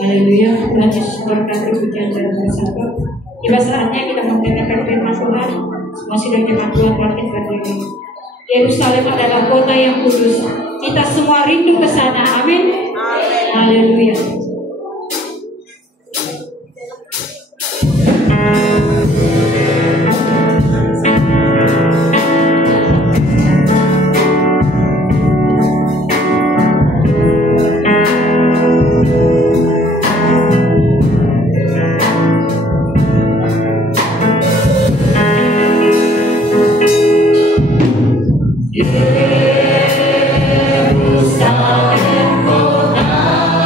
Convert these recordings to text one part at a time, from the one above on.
Haleluya, Tuhan Yesus berkati pujian dan bersabar. Tiba saatnya kita mendengarkan firman Tuhan. Masih dari firman Tuhan bangkit berdiri. Yerusalem adalah kota yang kudus. Kita semua rindu ke sana. Amin. Haleluya. Yerusalem kota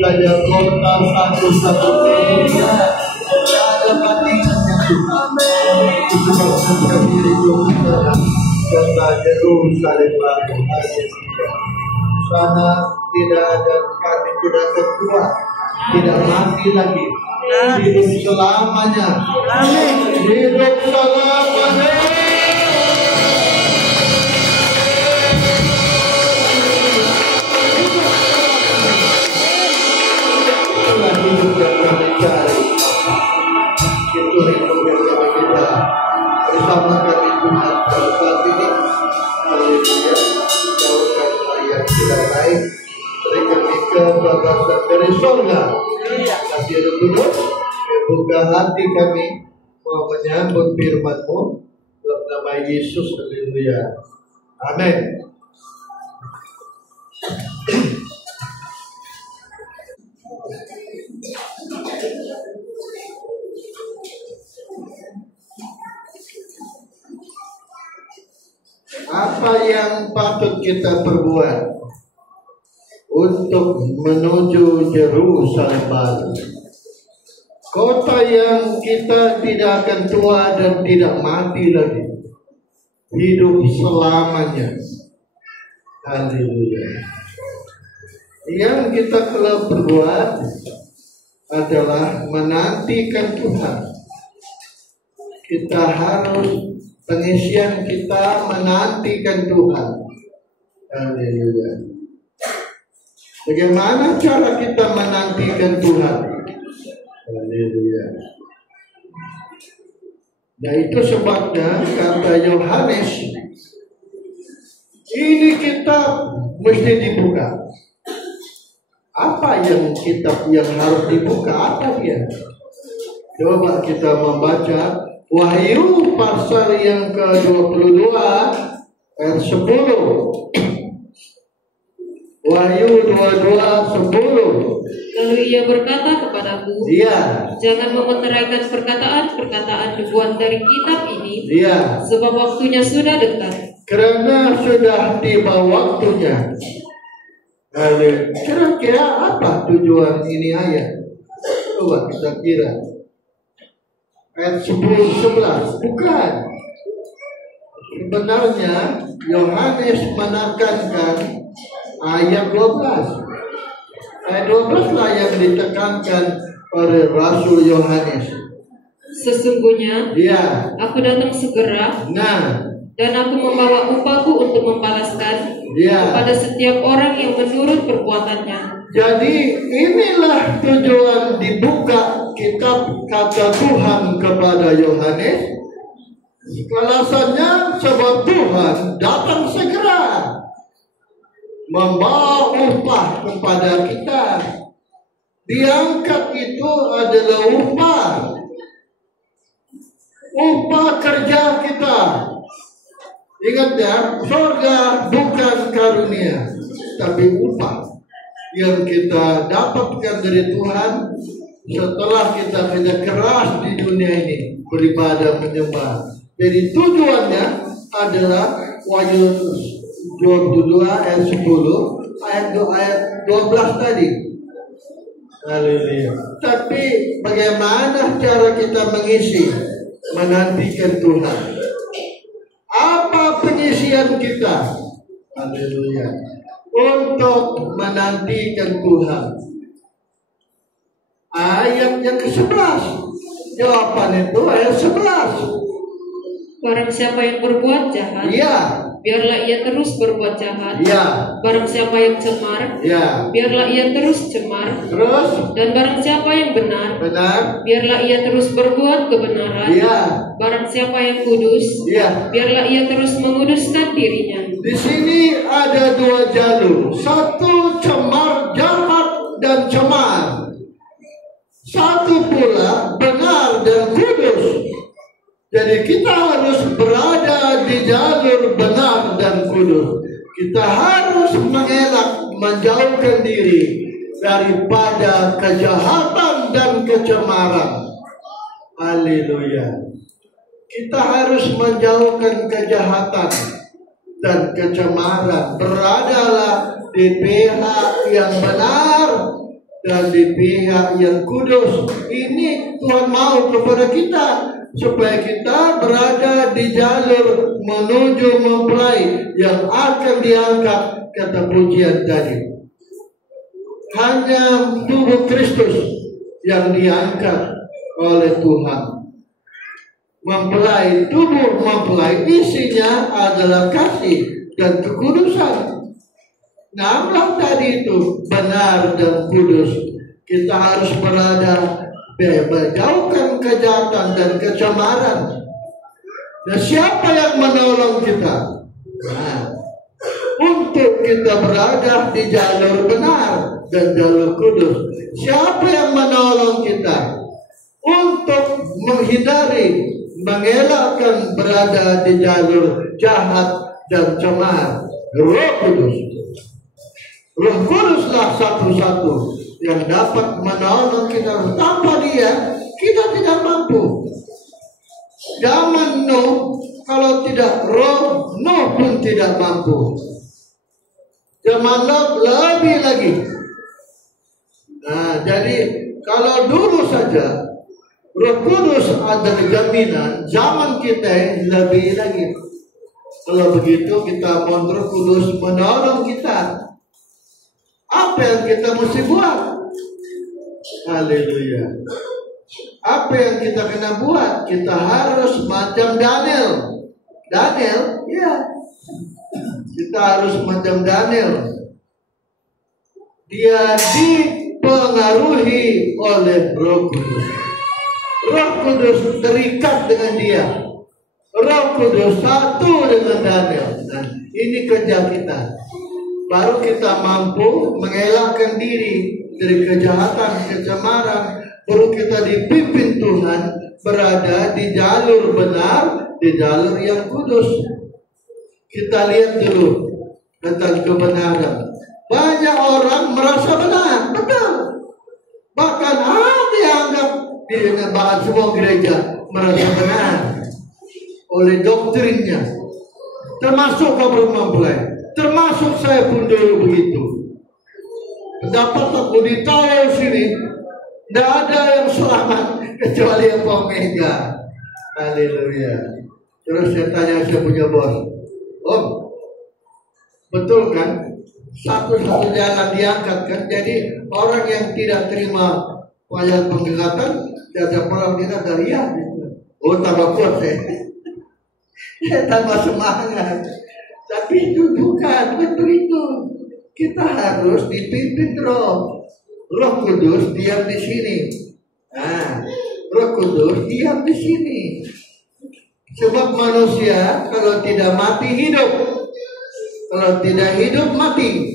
saja kota satu-satunya ada bandingannya Tuhan. Itu sebabnya kami rindu kota Yerusalem baru. Sana tidak ada, kami tidak ketua, tidak mati lagi, hidup selamanya, hidup selamanya. Itulah hidup yang kami cari. Itu hidup yang kami kejar bersama kami Tuhan pada saat ini. Haleluya. Jauhkan yang tidak baik, berikan kebebasan dari surga. Kasih Roh Kudus, buka hati kami mau menyambut firman-Mu dalam nama Yesus. Haleluya. Amin. Apa yang patut kita perbuat untuk menuju Yerusalem baru? Kota yang kita tidak akan tua dan tidak mati lagi, hidup selamanya. Haleluya. Yang kita perlu perbuat adalah menantikan Tuhan. Kita harus pengisian kita menantikan Tuhan. Haleluya. Bagaimana cara kita menantikan Tuhan? Haleluya. Nah, itu sebabnya kata Yohanes, ini kitab mesti dibuka. Apa yang kitab yang harus dibuka? Apa dia? Coba kita membaca Wahyu pasal yang ke-22 ayat 10. Wahyu 22:10. Lalu ia berkata kepadaku, jangan memeteraikan perkataan-perkataan nubuat dari kitab ini, sebab waktunya sudah dekat. Karena sudah tiba waktunya. Kira-kira apa tujuan ini ayat? Coba kita kira. Ayat 10-11. Bukan. Sebenarnya Yohanes menekankan ayat 12. Ayat 12 lah yang ditekankan oleh Rasul Yohanes. Sesungguhnya aku datang segera, dan aku membawa upahku untuk membalaskan kepada setiap orang yang menurut perbuatannya. Jadi inilah tujuan dibuka kitab kata Tuhan kepada Yohanes. Alasannya sebab Tuhan datang segera membawa upah kepada kita. Diangkat itu adalah upah kerja kita. Ingat ya, surga bukan karunia, tapi upah yang kita dapatkan dari Tuhan setelah kita kerja keras di dunia ini beribadah menyembah. Jadi tujuannya adalah Wahyu 22 ayat 10 ayat 12 tadi. Haleluya. Tapi bagaimana cara kita mengisi menantikan Tuhan? Apa pengisian kita? Haleluya. Untuk menantikan Tuhan. Ayat yang ke-11. Jawaban itu ayat 11. Barang siapa yang berbuat jahat, biarlah ia terus berbuat jahat. Barang siapa yang cemar, biarlah ia terus cemar. Dan barang siapa yang benar, biarlah ia terus berbuat kebenaran. Barang siapa yang kudus, biarlah ia terus menguduskan dirinya. Di sini ada dua jalur. Satu cemar, jahat dan cemar. Satu pula benar dan kudus. Jadi kita harus berada di jalur benar dan kudus. Kita harus mengelak, menjauhkan diri daripada kejahatan dan kecemaran. Haleluya. Kita harus menjauhkan kejahatan dan kecemaran. Beradalah di pihak yang benar dan di pihak yang kudus. Ini Tuhan mau kepada kita, supaya kita berada di jalur menuju mempelai yang akan diangkat, kata pujian tadi. Hanya tubuh Kristus yang diangkat oleh Tuhan. Mempelai, tubuh mempelai isinya adalah kasih dan kekudusan. Nampak tadi itu benar dan kudus. Kita harus berada, menjauhkan kejahatan dan kecemaran. Nah, siapa yang menolong kita? Nah, untuk kita berada di jalur benar dan jalur kudus. Siapa yang menolong kita untuk menghindari, mengelakkan berada di jalur jahat dan cemar? Roh Kudus. Roh Kuduslah satu-satu yang dapat menolong kita. Tanpa Dia, kita tidak mampu. Zaman Nuh, kalau tidak Roh, Nuh pun tidak mampu. Zaman Lot lebih lagi. Nah, jadi kalau dulu saja Roh Kudus adalah jaminan, zaman kita lebih lagi. Kalau begitu kita mohon Roh Kudus menolong kita. Apa yang kita mesti buat? Haleluya. Apa yang kita kena buat? Kita harus macam Daniel. Daniel, ya. Kita harus macam Daniel. Dia dipengaruhi oleh Roh Kudus. Roh Kudus terikat dengan dia. Roh Kudus satu dengan Daniel. Nah, ini kerja kita. Baru kita mampu mengelakkan diri dari kejahatan, kecemaran. Baru kita dipimpin Tuhan berada di jalur benar, di jalur yang kudus. Kita lihat dulu tentang kebenaran. Banyak orang merasa benar, betul. Bahkan ada yang anggap dengan bahkan semua gereja merasa benar oleh doktrinnya. Termasuk kaum mempelai. Termasuk saya pun dulu begitu. Dapat aku ditaruh sini, tidak ada yang selamat kecuali yang Omega. Haleluya. Terus saya tanya saya punya bos, Om, betul kan? Satu-satu jalan diangkat kan? Jadi orang yang tidak terima pelayanan penglihatan, tidak pernah dikatakan iya. Oh, tambah kuat saya. Saya tambah semangat. Tapi itu bukan betul itu. Kita harus dipimpin Roh. Roh Kudus diam di sini. Nah, Roh Kudus diam di sini. Sebab manusia kalau tidak mati hidup, kalau tidak hidup mati.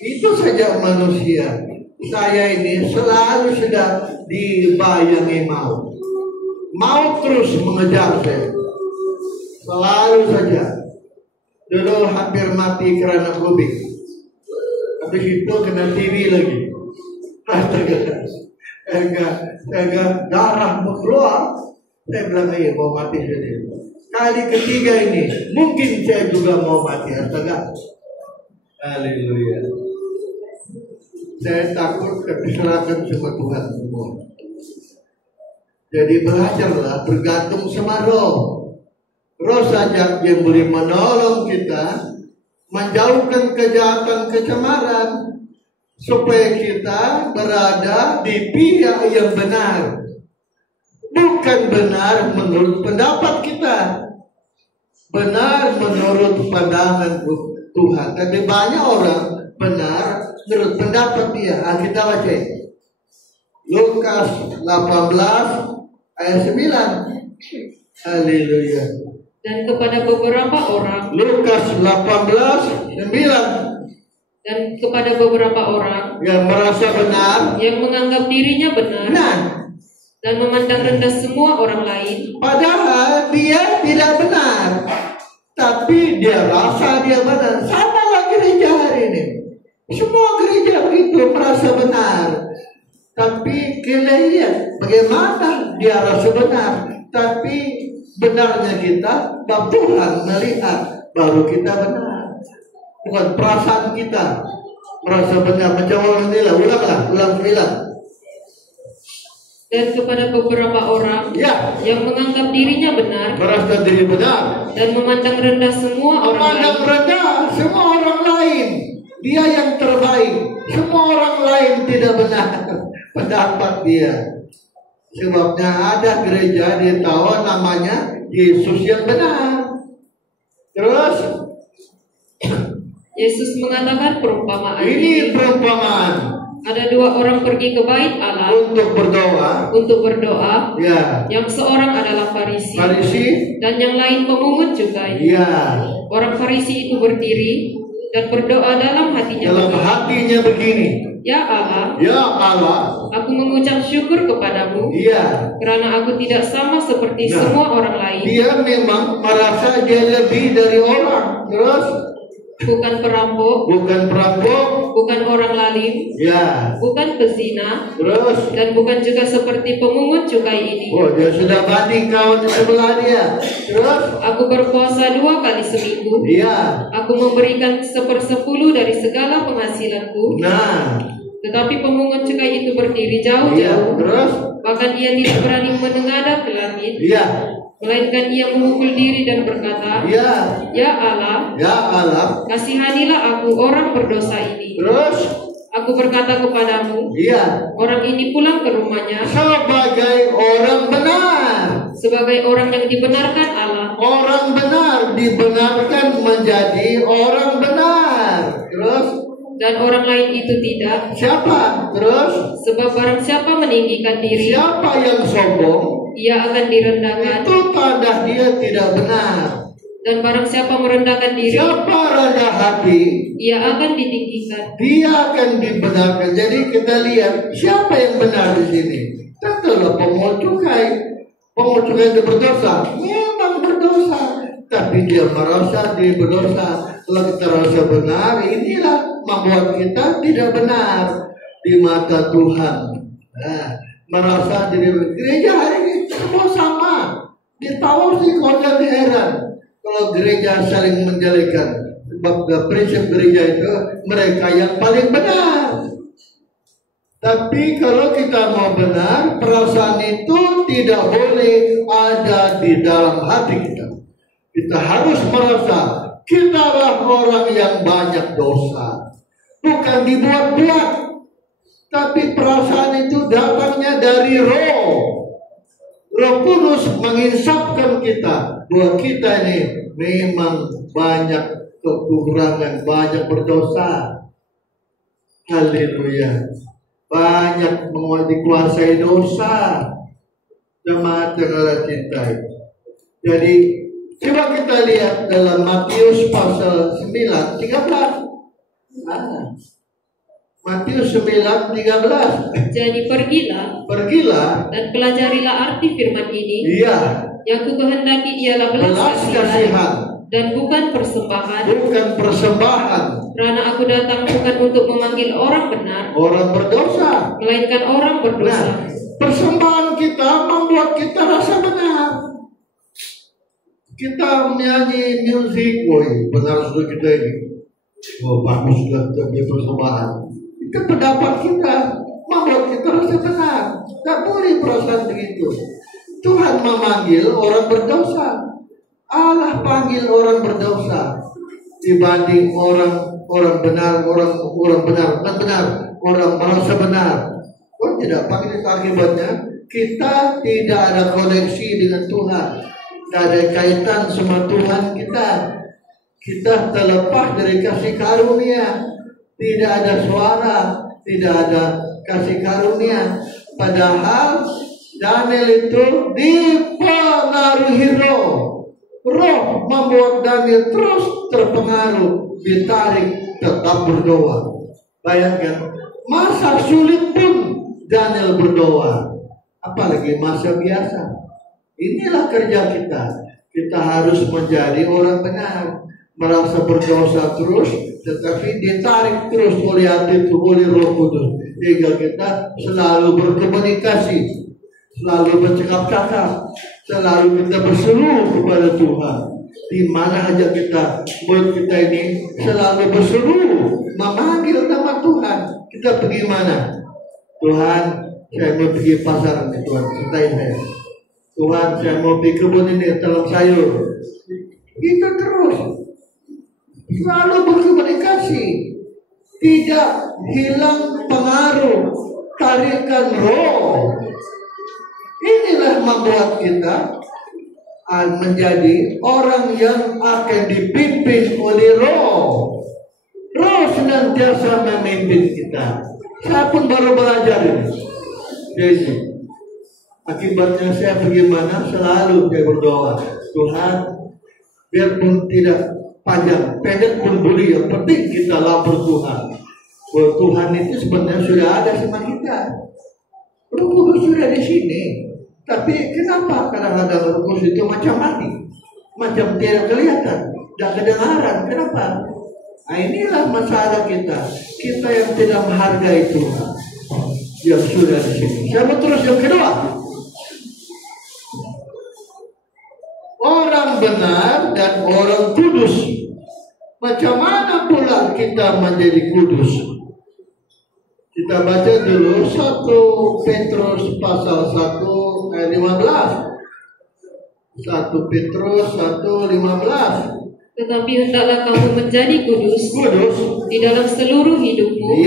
Itu saja manusia. Saya ini selalu sudah dibayangi maut. Maut terus mengejar saya. Selalu saja. Dulu hampir mati karena COVID. Habis itu kena TV lagi. Astaga, darah mau keluar. Saya bilang, iya mau mati jadi. Kali ketiga ini, mungkin saya juga mau mati. Astaga. Haleluya. Saya takut keserahkan sama Tuhan semua. Jadi belajarlah bergantung sama Roh. Roh saja yang boleh menolong kita menjauhkan kejahatan, kecemaran, supaya kita berada di pihak yang benar. Bukan benar menurut pendapat kita, benar menurut pandangan Tuhan. Tapi banyak orang benar menurut pendapat dia. Kita baca Lukas 18 ayat 9. Haleluya. Dan kepada beberapa orang, Lukas 18:9. Dan kepada beberapa orang yang merasa benar, yang menganggap dirinya benar, dan memandang rendah semua orang lain, padahal dia tidak benar, tapi dia rasa dia benar. Samalah gereja hari ini. Semua gereja begitu merasa benar, tapi kita lihat bagaimana dia rasa benar, tapi benarnya kita, Tuhan melihat, baru kita benar. Bukan perasaan kita. merasa benar. Macam orang ini lah, ulang 9. Dan kepada beberapa orang Ya, yang menganggap dirinya benar merasa diri benar, dan memandang rendah semua orang memandang lain, rendah semua orang lain. Dia yang terbaik, semua orang lain tidak benar pendapat dia. Sebabnya ada gereja dia tahu namanya Yesus yang benar. Terus Yesus mengatakan perumpamaan ini perumpamaan ada 2 orang pergi ke bait Allah untuk berdoa. Ya, yang seorang adalah Farisi dan yang lain pemungut cukai. Ya, Orang Farisi itu berdiri dan berdoa dalam hatinya begini. Ya Allah, aku mengucap syukur kepadamu karena aku tidak sama seperti semua orang lain. Dia memang merasa dia lebih dari orang. Terus bukan perampok, bukan orang lalim, bukan pezina, dan bukan juga seperti pemungut cukai ini. Dia sudah banding kawan sebelah dia. Terus aku berpuasa 2 kali seminggu. Aku memberikan 1/10 dari segala penghasilanku. Tetapi pemungut cukai itu berdiri jauh-jauh. Bahkan ia tidak berani menengadah ke langit. Melainkan ia memukul diri dan berkata, Ya Allah, kasihanilah aku orang berdosa ini. Terus aku berkata kepadamu, orang ini pulang ke rumahnya sebagai orang benar, sebagai orang yang dibenarkan Allah. Orang benar dibenarkan menjadi orang benar. Terus dan orang lain itu tidak. Siapa? Terus sebab barang siapa meninggikan diri, siapa yang sombong, ia akan direndahkan. Itu tanda dia tidak benar. Dan barang siapa merendahkan diri, siapa rendah hati, ia akan ditinggikan. Dia akan dibenarkan. Jadi kita lihat siapa yang benar di sini. Tentulah pemungut cukai. Pemungut cukai itu berdosa, memang berdosa, tapi dia merasa dia berdosa. Kalau kita rasa benar, inilah membuat kita tidak benar di mata Tuhan. Merasa diri gereja hari ini semua sama. Ditahu sih kau dan heran kalau gereja saling menjelekan. Sebab prinsip gereja itu mereka yang paling benar. Tapi kalau kita mau benar, perasaan itu tidak boleh ada di dalam hati kita. Kita harus merasa kitalah orang yang banyak dosa. Bukan dibuat-buat, tapi perasaan itu datangnya dari Roh. Roh Kudus menginsapkan kita bahwa kita ini memang banyak kekurangan, banyak berdosa. Haleluya. Banyak dikuasai dosa. Jemaat yang Allah cintai. Jadi coba kita lihat dalam Matius pasal 9:13. Matius 9:13. Jadi pergilah dan pelajarilah arti firman ini. Yang kukehendaki ialah belas kasihan dan bukan persembahan. Karena aku datang bukan untuk memanggil orang benar, orang berdosa, melainkan orang berdosa. Persembahan kita membuat kita rasa benar. Kita menyanyi musik, woi benar sudah kita ini. Bagus sudah punya persembahan. Itu pendapat kita membuat kita rasa benar. Tak boleh perasaan begitu. Tuhan memanggil orang berdosa. Allah panggil orang berdosa dibanding orang benar, orang merasa benar. Kau tidak panggil itu akibatnya kita tidak ada koneksi dengan Tuhan. Tidak ada kaitan sama Tuhan kita. Kita terlepas dari kasih karunia. Tidak ada suara, tidak ada kasih karunia. Padahal Daniel itu dipengaruhi Roh. Roh membuat Daniel terus terpengaruh, ditarik, tetap berdoa. Bayangkan, masa sulit pun Daniel berdoa. Apalagi masa biasa. Inilah kerja kita. Kita harus menjadi orang benar. Merasa berdosa terus, tetapi ditarik terus oleh hati itu, oleh Roh Kudus. Hingga kita selalu berkomunikasi, selalu bercakap-cakap, selalu kita berseru kepada Tuhan. Di mana aja kita, buat kita ini selalu berseru memanggil nama Tuhan. Kita pergi mana? Tuhan, saya mau pergi pasar nih Tuhan, cintai saya. Tuhan, saya mau pergi kebun ini, tanam sayur. Itu terus. Selalu berkomunikasi. Tidak hilang pengaruh, tarikan roh. Inilah membuat kita menjadi orang yang akan dipimpin oleh roh. Roh senantiasa memimpin kita. Saya pun baru belajar ini. Jadi, akibatnya saya bagaimana? Selalu saya berdoa, Tuhan, biarpun tidak panjang, pendek pun boleh, yang penting kita lapor Tuhan. Bahwa Tuhan itu sebenarnya sudah ada sama kita. Roh Kudus sudah di sini. Tapi kenapa kadang-kadang Roh Kudus itu macam mati, macam tidak kelihatan, tidak kedengaran? Kenapa? Nah, inilah masalah kita. Kita yang tidak menghargai Tuhan yang sudah di sini. Saya mau terus yang kedua. Orang benar dan orang kudus. Macam mana pula kita menjadi kudus? Kita baca dulu 1 Petrus pasal 1 ayat 15. 1 Petrus 1:15. Tetapi hendaklah kamu menjadi kudus di dalam seluruh hidupmu,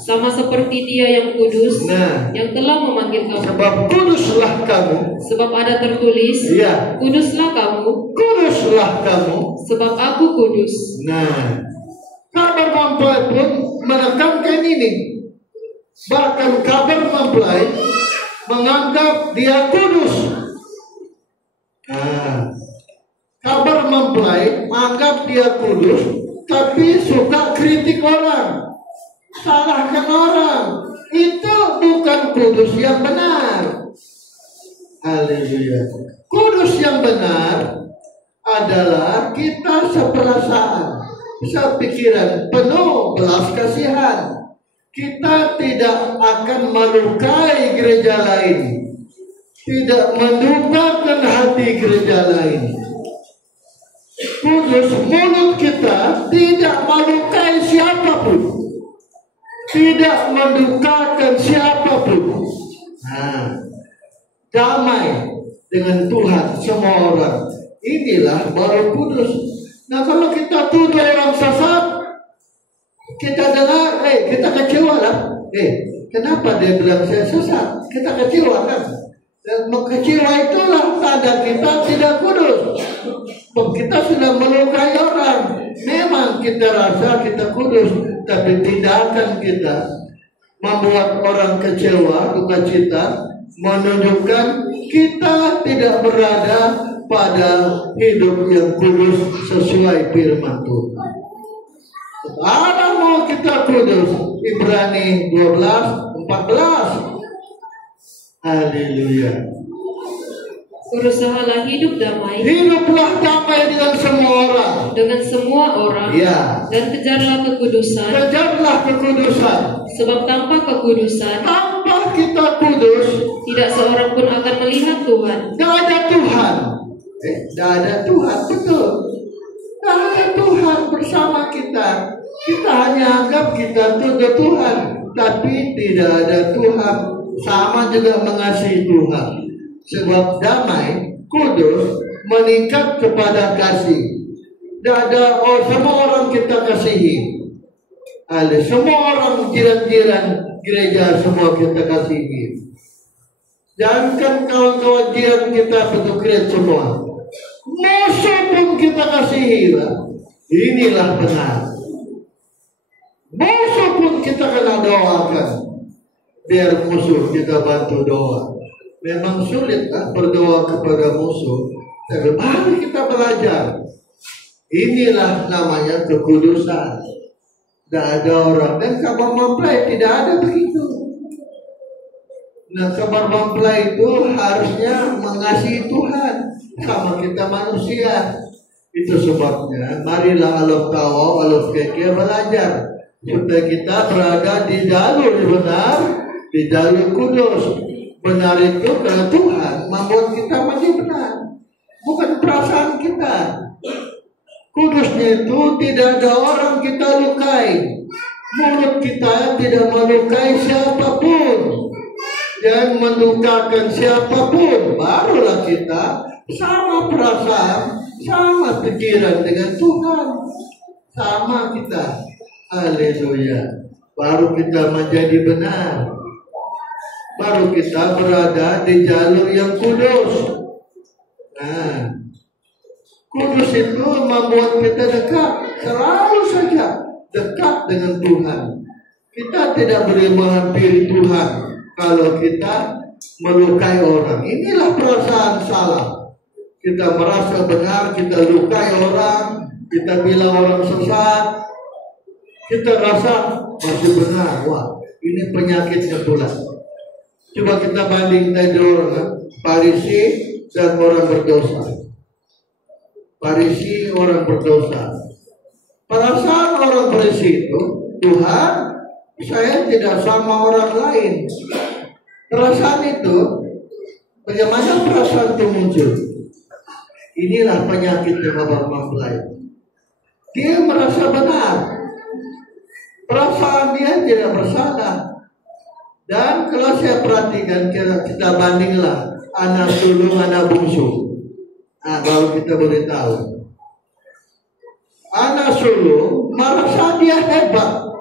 sama seperti Dia yang kudus, yang telah memanggil kamu. Sebab kuduslah kamu. Sebab ada tertulis, kuduslah kamu, sebab Aku kudus. Kabar mempelai pun menekankan ini. Bahkan kabar mempelai menganggap dia kudus. Kabar mempelai anggap dia kudus, tapi suka kritik orang, salahkan orang. Itu bukan kudus yang benar. Haleluya. Kudus yang benar adalah kita seperasaan, sepikiran, penuh belas kasihan. Kita tidak akan melukai gereja lain, tidak mendukakan hati gereja lain. Kudus, mulut kita tidak melukai siapapun, tidak mendukakan siapapun. Damai dengan Tuhan semua orang. Inilah baru kudus. Nah, kalau kita tuduh orang sesat, kita dengar, kita kecewa lah. Kenapa dia bilang saya sesat? Kita kecewa kan? Dan kecewa itulah tanda kita tidak kudus. Kita sudah melukai orang. Memang kita rasa kita kudus, tapi tindakan kita membuat orang kecewa, duka cita, menunjukkan kita tidak berada pada hidup yang kudus sesuai firman Tuhan. Ada mau kita kudus. Ibrani 12:14. Haleluya. Berusahalah hidup damai. Hiduplah damai dengan semua orang. Dengan semua orang. Dan kejarlah kekudusan. Kejarlah kekudusan. Sebab tanpa kekudusan, tanpa kita kudus, tidak seorang pun akan melihat Tuhan. Tidak ada Tuhan. Tidak ada Tuhan, betul. Tidak ada Tuhan bersama kita. Kita hanya anggap kita tuduh Tuhan, tapi tidak ada Tuhan. Sama juga mengasihi Tuhan. Sebab damai, kudus, meningkat kepada kasih. Tidak ada semua orang kita kasihi. Semua orang jiran-jiran gereja semua kita kasihi. Jangankan kawan-kawan jiran kita petugas semua, musuh pun kita kasihi. Inilah benar. Musuh pun kita kena doakan. Biar musuh kita bantu doa. Memang sulit berdoa kepada musuh, tapi mari kita belajar. Inilah namanya kekudusan. Tidak ada orang. Dan kabar mempelai tidak ada begitu. Nah, kabar mempelai itu harusnya mengasihi Tuhan sama kita manusia. Itu sebabnya marilah alam tahu, alam kekeh belajar supaya kita berada di jalur benar, di jalur kudus. Benar itu karena Tuhan membuat kita menjadi benar, bukan perasaan kita. Kudusnya itu tidak ada orang kita lukai, mulut kita tidak melukai siapapun dan melukakan siapapun, barulah kita sama perasaan, sama pikiran dengan Tuhan, sama kita. Haleluya. Baru kita menjadi benar, baru kita berada di jalur yang kudus. Nah, kudus itu membuat kita dekat, selalu saja dekat dengan Tuhan. Kita tidak boleh menghampiri Tuhan kalau kita melukai orang. Inilah perasaan salah. Kita merasa benar, kita lukai orang, kita bilang orang sesat, kita rasa masih benar. Wah, ini penyakitnya pula. Coba kita bandingkan orang Farisi dan orang berdosa. Farisi orang berdosa. Perasaan orang Farisi itu, Tuhan, saya tidak sama orang lain. Perasaan itu, bagaimana perasaan itu muncul? Inilah penyakitnya Bapak mempelai. Dia merasa benar. Perasaan dia tidak bersalah. Dan kalau saya perhatikan, kita bandinglah anak sulung, anak bungsu. Nah, baru kita boleh tahu. Anak sulung merasa dia hebat.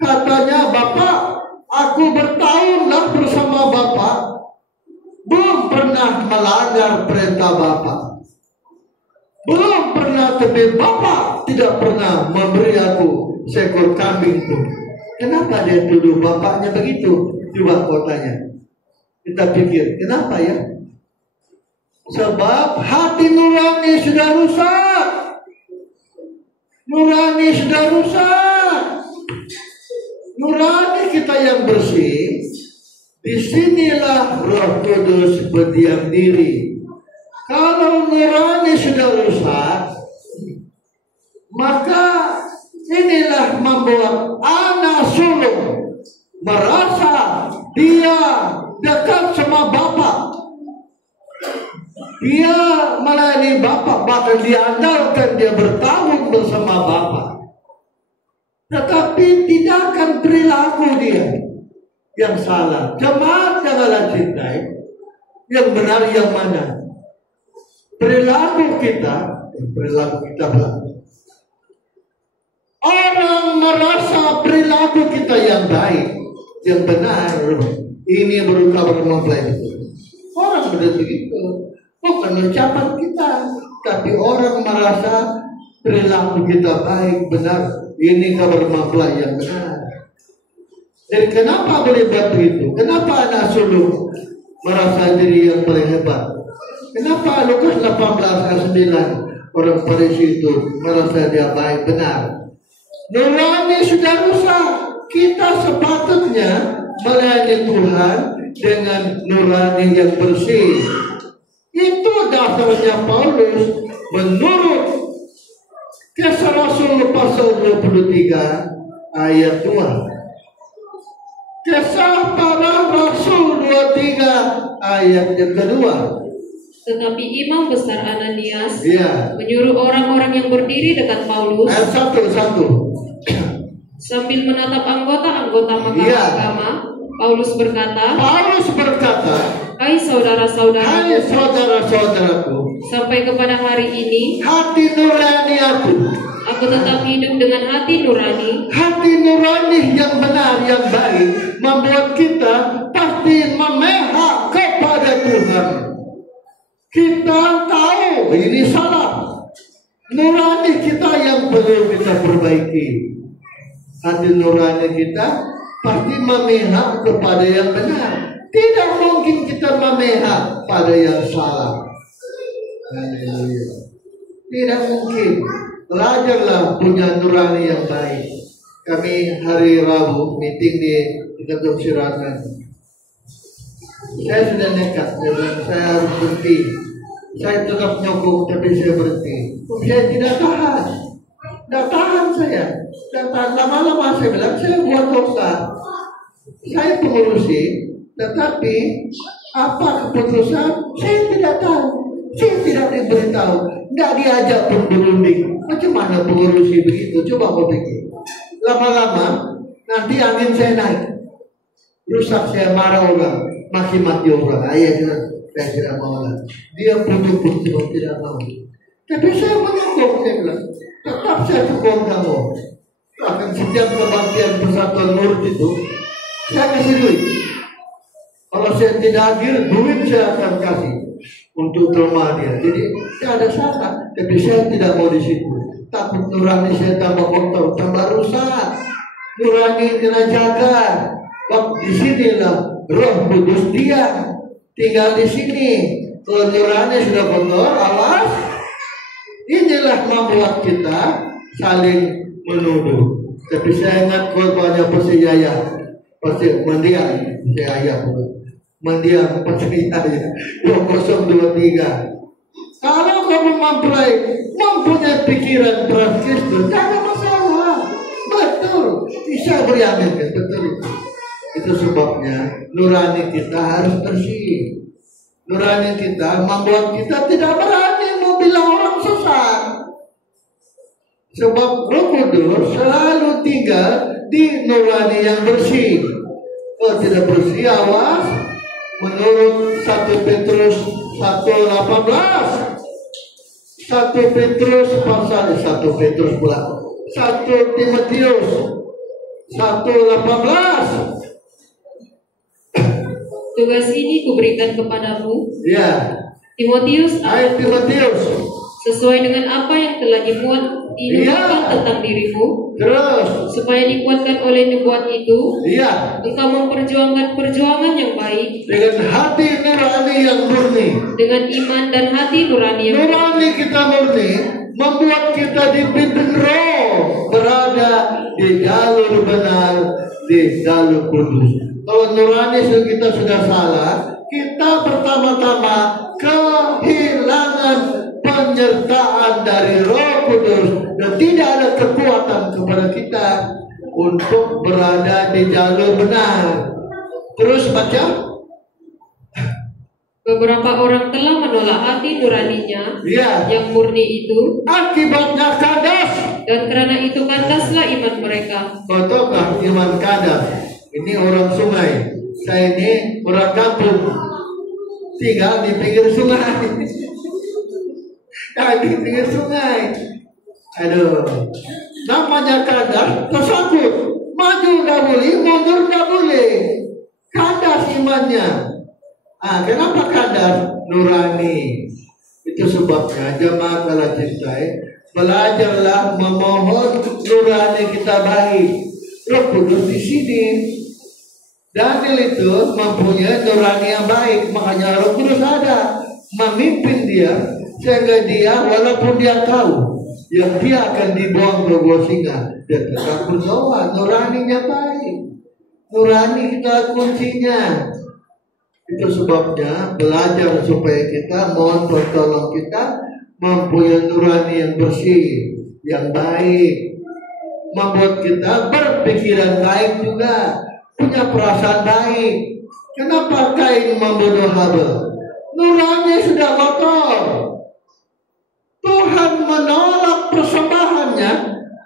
Katanya, Bapak, aku bertahun-tahun bersama Bapak, belum pernah melanggar perintah Bapak. Belum pernah, tapi Bapak tidak pernah memberi aku seekor kambing pun. Kenapa dia tuduh bapaknya begitu? Coba kau tanya. Kita pikir, kenapa ya? Sebab hati nurani sudah rusak. Nurani sudah rusak. Nurani kita yang bersih. Disinilah Roh Kudus berdiam diri. Kalau nurani sudah rusak, maka inilah membuat anak sulung merasa dia dekat sama Bapak. Dia melayani Bapak, bahkan diandalkan dia bertahun bersama Bapak. Tetapi tidak akan perilaku dia yang salah. Jemaat janganlah cintai yang benar yang mana. Perilaku kita belakang. Orang merasa perilaku kita yang baik, yang benar, ini baru kabar mempelai. Orang sudah begitu, bukan ucapan kita, tapi orang merasa perilaku kita baik, benar. Ini kabar mempelai yang benar. Dan kenapa boleh begitu? Kenapa anak sulung merasa diri yang paling hebat? Kenapa Lukas 18 ayat 9 orang Farisi itu merasa dia baik, benar? Nurani sudah rusak. Kita sepatutnya melayani Tuhan dengan nurani yang bersih. Itu dasarnya Paulus menurut Kisah Rasul pasal 23 ayat 2. Kisah para Rasul 23 ayat yang kedua. Tetapi imam besar Ananias menyuruh orang-orang yang berdiri dekat Paulus. Ayat 1. Sambil menatap anggota-anggota mahkamah agama, Paulus berkata, Hai saudara-saudaraku, sampai kepada hari ini, hati nurani aku tetap hidup dengan hati nurani. Hati nurani yang benar, yang baik, membuat kita pasti memihak kepada Tuhan. Kita tahu ini salah. Nurani kita yang perlu kita perbaiki. Hati nurani kita pasti memihak kepada yang benar. Tidak mungkin kita memihak pada yang salah. Haleluya. Tidak mungkin. Belajarlah punya nurani yang baik. Kami hari Rabu meeting di Ketum Sirakan. Saya sudah nekat. Saya harus berhenti. Saya tetap nyokong, tapi saya berhenti. Saya tidak tahan. Tidak tahan saya. Tidak tahan. Lama-lama saya bilang, saya buat dosa. Saya pengurusi, tetapi apa keputusan saya tidak tahu. Saya tidak diberitahu. Tidak diajak pun berunding. Macam mana pengurusi begitu? Coba kau pikir. Lama-lama nanti angin saya naik, rusak, saya marah orang, maki-maki orang. Ayah saya tidak mau lah. Dia putus-putus tidak mau. Tapi saya menyokong, saya bilang, tetap saya dukung kamu. Akan sejak kebaktian Persatuan Murid itu, saya kasih duit. Kalau saya tidak hadir, duit saya akan kasih untuk rumah dia. Jadi saya ada sana, tapi saya tidak mau di situ. Takut nurani saya tambah kotor, tambah rusak. Nurani kita jaga. Di sinilah Roh Kudus dia tinggal di sini. Kalau nurani sudah kotor, awas. Inilah membuat kita saling menuduh. Tapi saya ingat korbannya Persijaya, Mandiang, saya Mandiang Persijaya 2023. Kalau kamu mempunyai pikiran Kristus, jangan masalah. Betul, bisa beryakin, betul. Itu sebabnya nurani kita harus bersih. Nurani kita membuat kita tidak berani mau bilang orang sesat. Sebab Roh Kudus selalu tinggal di nurani yang bersih. Kalau tidak bersih, awas. Menurut 1 Petrus 1:18, 1 Petrus pasal 1 Petrus pula 1 Timotius 1:18. Tugas ini kuberikan kepadamu, ya, Timotius, sesuai dengan apa yang telah dinubuatkan tentang dirimu, terus supaya dikuatkan oleh nubuat itu, engkau memperjuangkan perjuangan yang baik dengan hati nurani yang murni, dengan iman dan hati nurani yang nurani kita murni, membuat kita dipimpin Roh, berada di jalur benar, di jalur kudus. Kalau nurani kita sudah salah, kita pertama-tama kehilangan penyertaan dari Roh Kudus dan tidak ada kekuatan kepada kita untuk berada di jalur benar. Terus baca. Beberapa orang telah menolak hati nuraninya yang murni itu. Akibatnya kandas. Dan karena itu kandaslah iman mereka. Betulkah iman kandas? Ini orang sungai. Saya ini orang kampung, tinggal di pinggir sungai. Di pinggir sungai. Aduh, namanya kandas, tersangkut. Maju tidak boleh, mundur tidak boleh. Kandas imannya. Kenapa kandas? Nurani. Itu sebabnya jemaat Allah cintai, belajarlah memohon nurani kita baik. Roh Kudus di sini. Daniel itu mempunyai nurani yang baik, makanya Roh Kudus ada memimpin dia, sehingga dia walaupun dia tahu yang dia akan dibuang ke gua singa, dia tetap berdoa. Nuraninya baik, nurani kita kuncinya. Itu sebabnya belajar supaya kita mohon pertolongan kita mempunyai nurani yang bersih, yang baik, membuat kita berpikiran baik juga, punya perasaan baik. Kenapa Kain membunuh Habel? Nurani sudah kotor. Tuhan menolak persembahannya.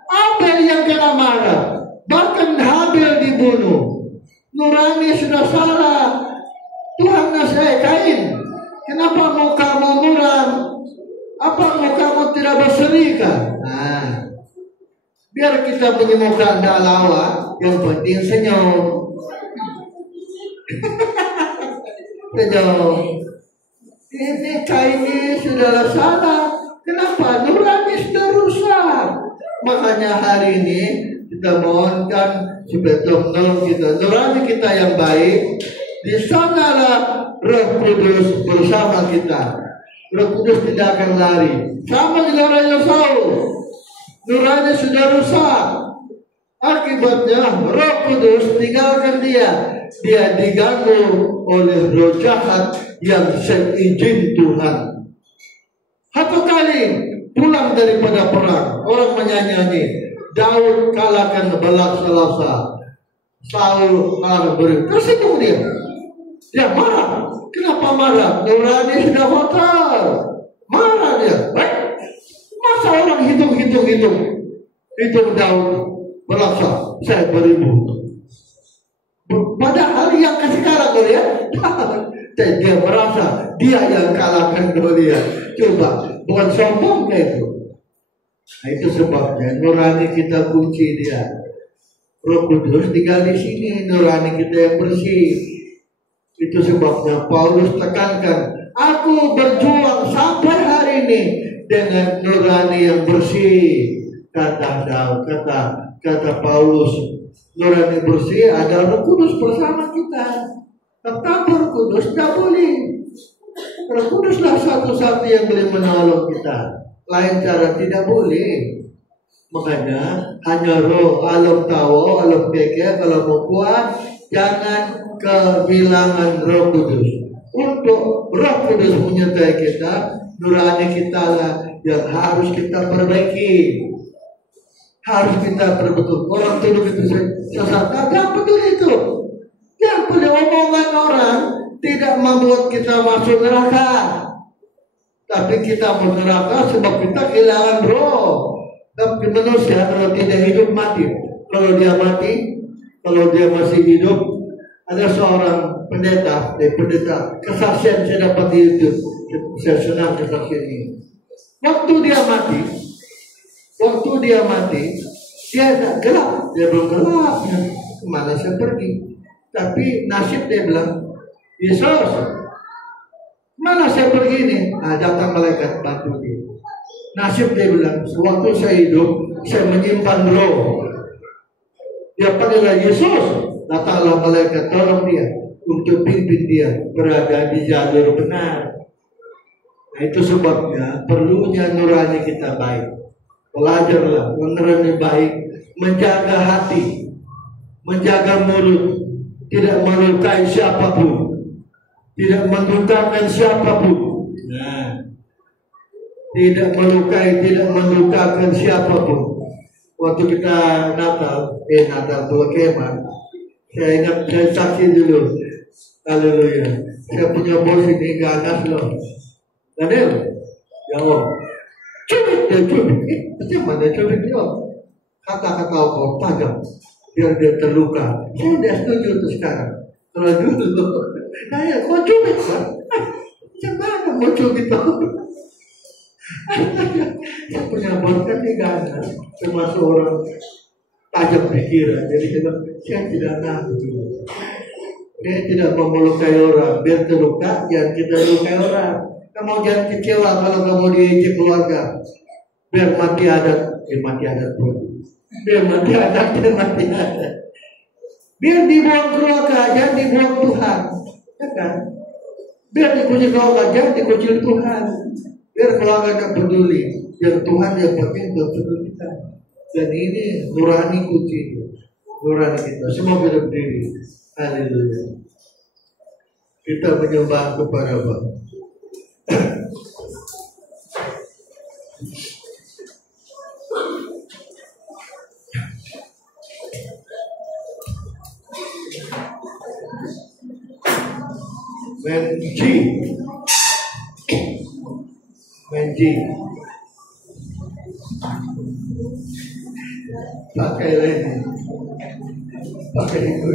Abel yang kena marah, bahkan Habel dibunuh. Nurani sudah salah. Tuhan nasihat Kain, kenapa mukamu muram? Apa mukamu tidak berserikan? Biar kita punya muka tidak lawa, yang penting senyum. Senyum. Ini Kain ini sudah salah. Kenapa? Nurani sudah rusak. Makanya hari ini kita mohonkan supaya Tuhan menolong kita. Nurani kita yang baik. Di sanalah Roh Kudus bersama kita. Roh Kudus tidak akan lari. Sama dengan Raja Saul. Nurani sudah rusak. Akibatnya Roh Kudus tinggalkan dia. Dia diganggu oleh roh jahat yang seizin Tuhan. Satu kali pulang daripada perang, orang menyanyi, Daud kalahkan Balak Salasa, Saul kalahkan Berit. Tersinggung dia. Dia marah. Kenapa marah? Nurani sudah kotor. Marah dia. Masa orang hitung Daud. merasa saya beribu. Padahal yang kasih kalah Goliat, dia merasa dia yang kalahkan Goliat. Coba, bukan sombongnya itu. Nah, itu sebabnya nurani kita kunci dia. Roh Kudus tinggal di sini, nurani kita yang bersih. Itu sebabnya Paulus tekankan, aku berjuang sampai hari ini dengan nurani yang bersih. Kata Paulus, nurani bersih ada Roh Kudus bersama kita. Tetap Roh Kudus tidak boleh. Roh Kuduslah satu-satu yang boleh menolong kita. Lain cara tidak boleh. Makanya hanya Roh, alam tahu, alam pikir, kalau mau kuat jangan kehilangan Roh Kudus. Untuk Roh Kudus menyertai kita, nurani kita lah yang harus kita perbaiki. Harus kita perbetul. Orang tuduh itu sesat. Yang betul itu. Yang boleh omongan orang tidak membuat kita masuk neraka. Tapi kita masuk neraka sebab kita kehilangan roh. Tapi manusia kalau tidak hidup mati. Kalau dia mati, kalau dia masih hidup, ada seorang pendeta kesaksian saya dapat di YouTube. Saya senang kesaksian ini. Waktu dia mati, dia tak gelap, dia belum gelap. Kemana saya pergi? Tapi nasib dia bilang, Yesus, mana saya pergi ini? Nah, datang malaikat bantu dia. Nasib dia bilang, sewaktu saya hidup, saya menyimpan roh. Dia panggillah Yesus, datanglah malaikat tolong dia untuk pimpin dia berada di jalur benar. Nah, itu sebabnya perlunya nurani kita baik. Belajarlah nurani baik, menjaga hati, menjaga mulut, tidak melukai siapapun, tidak mendukakan siapapun. Nah, tidak melukai, tidak melukakan siapapun. Waktu kita Natal tua kemah, saya ingat saya saksi dulu. Haleluya. Saya punya bos ini ganas loh. Daniel, jawab. Cubit. Macam mana cubit dia? Kata-kata kau tajam, biar dia terluka. Saya tidak setuju itu sekarang. Kalau dulu, saya kau cubit kan? Macam mana mau cubit tahu? Saya punya bos kan dia ganas, termasuk orang tajam pikiran. Jadi saya tidak ngaku. Dia tidak mau melukai orang, biar terluka, jangan kita lukai orang. Kamu jangan kecewa kalau kamu diejek keluarga. Biar mati adat, mati adat pun. Biar mati adat, mati adat. Biar dibuang keluarga, jangan dibuang Tuhan. Ya kan? Biar dikucil keluarga, jangan dikucil Tuhan. Biar keluarga tidak peduli. Biar Tuhan yang penting peduli kita. Dan ini nurani kunci. Nurani kita. Semua kita berdiri. Haleluya. Kita menyembah kepada Bapa. Menji. Pakai lagi. Pakai itu.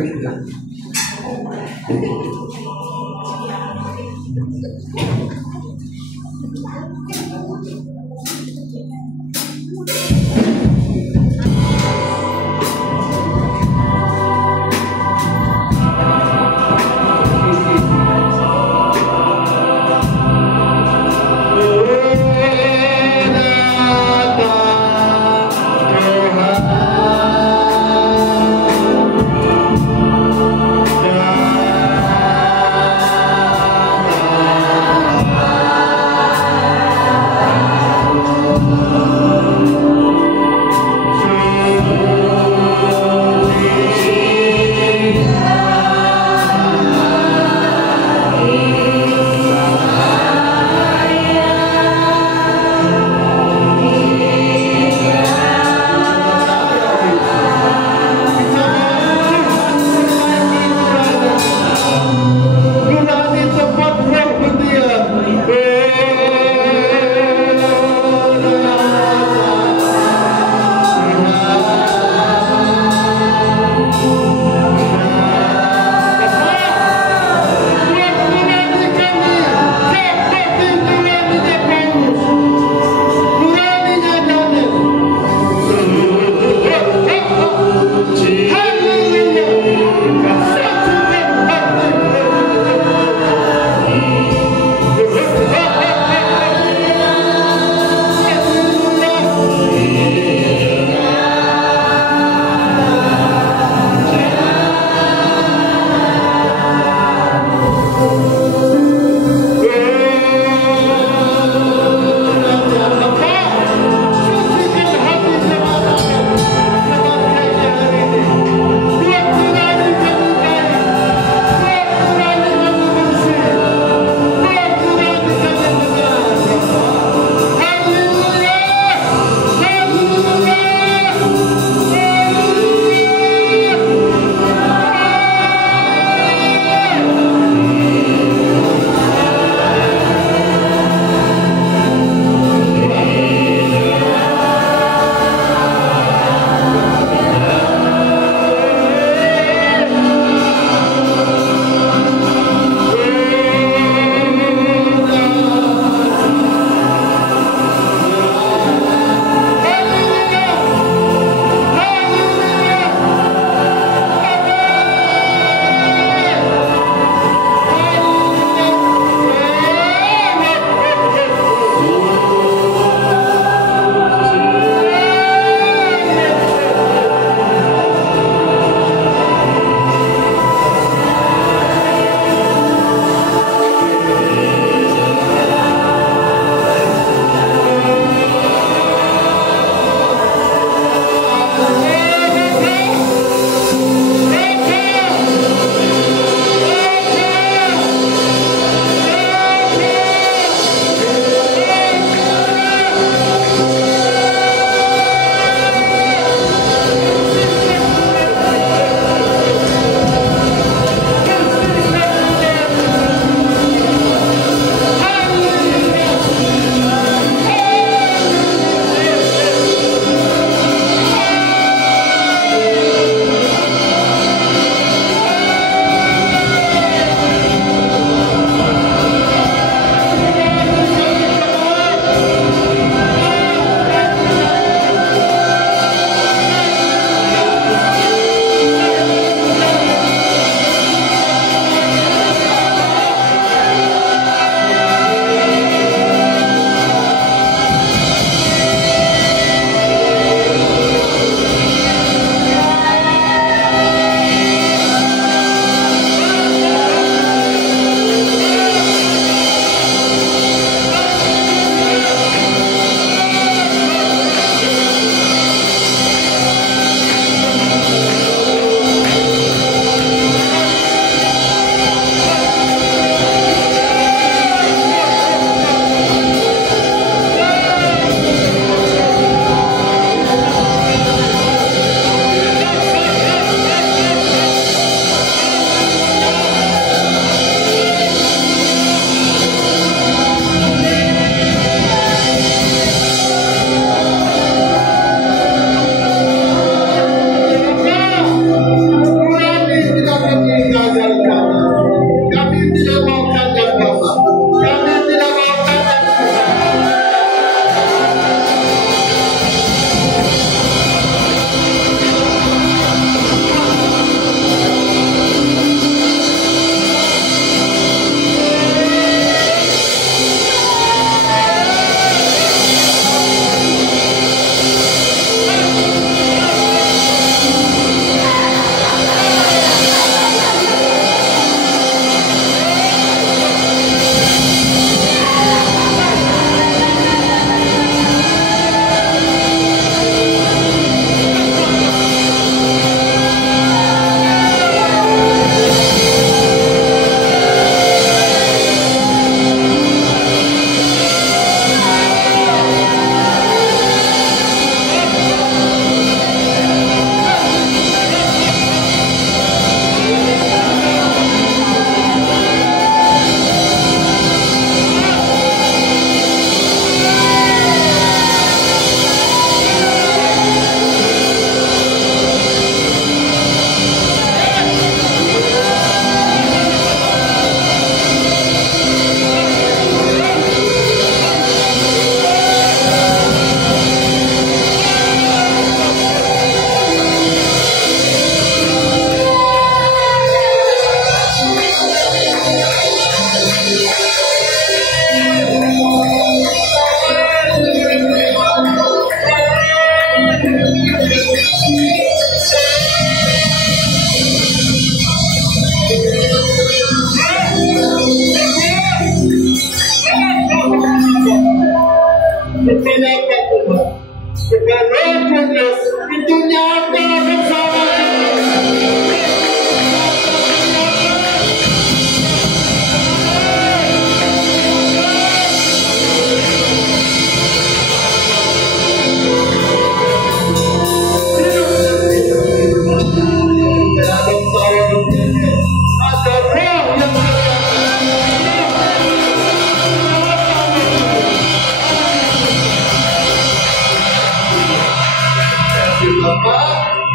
Itu nyata bersama.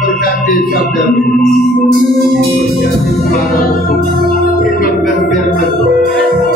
Berkati sabda, berkati suara, hidupkan firman Tuhan.